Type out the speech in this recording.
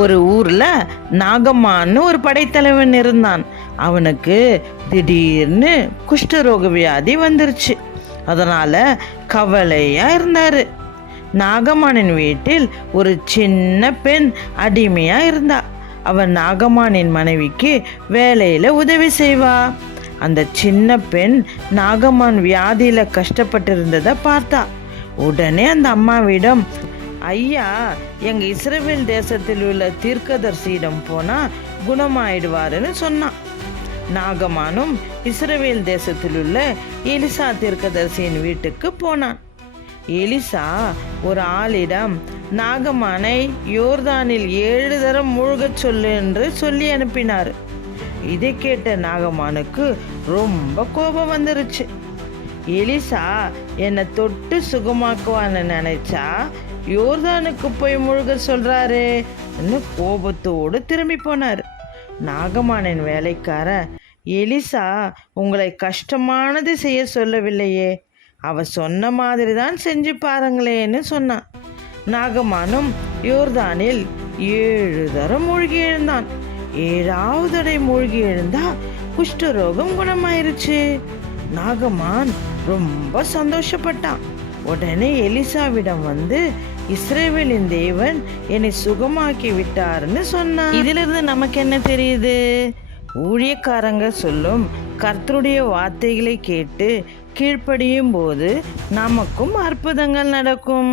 ஒரு ஊர்ல நாகம்மான்னு ஒரு படைத்தலைவன் இருந்தான். அவனுக்கு திடீர்னு குஷ்டரோக வியாதி வந்துருச்சு. அதனால கவலையா இருந்தாரு. நாகம்மானின் வீட்டில் ஒரு சின்ன பெண் அடிமையா இருந்தா. அவன் நாகம்மானின் மனைவிக்கு வேலையில உதவி செய்வா. அந்த சின்ன பெண் நாகம்மான் வியாதியில கஷ்டப்பட்டு இருந்ததை பார்த்தா. உடனே அந்த அம்மாவிடம், ஐயா, எங்க இஸ்ரவேல் தேசத்தில் உள்ள தீர்க்கதரிசியிடம் போனா குணமாயிடுவாருன்னு சொன்னான். நாகமானும் இஸ்ரவேல் தேசத்தில் உள்ள எலிசா தீர்க்கதரிசியின் வீட்டுக்கு போனான். எலிசா ஒரு ஆளிடம் நாகமானை யோர்தானில் 7 தரம் மூழ்கச் சொல்லு என்று சொல்லி அனுப்பினார். இதை கேட்ட நாகமானுக்கு ரொம்ப கோபம் வந்துருச்சு. எலிசா என்னை தொட்டு சுகமாக்குவான்னு நினைச்சா யோர்தானுக்கு போய் முழுக சொல்றாரு கோபத்தோடு திரும்பி போனார். நாகமானின் வேலைக்காரன், எலிசா உங்களை கஷ்டமானது செய்ய சொல்லவில்லையே, அவ சொன்ன மாதிரி தான் செஞ்சு பாருங்களேன்னு சொன்னான். நாகமானும் யோர்தானில் 7 தரம் மூழ்கி எழுந்தான். 7வது தடவை மூழ்கி எழுந்தா குஷ்டரோகம் குணமாயிருச்சு. நாகமான் ரொம்ப சந்தோஷப்பட்டான். உடனே எலிசாவிடம் வந்து, இஸ்ரவேலின் தேவன் என்னை சுகமாக்கி விட்டார்னு சொன்னான். இதிலிருந்து நமக்கு என்ன தெரியுது? ஊழியக்காரங்க சொல்லும் கர்த்தருடைய வார்த்தைகளை கேட்டு கீழ்ப்படியும் போது நமக்கும் அற்புதங்கள் நடக்கும்.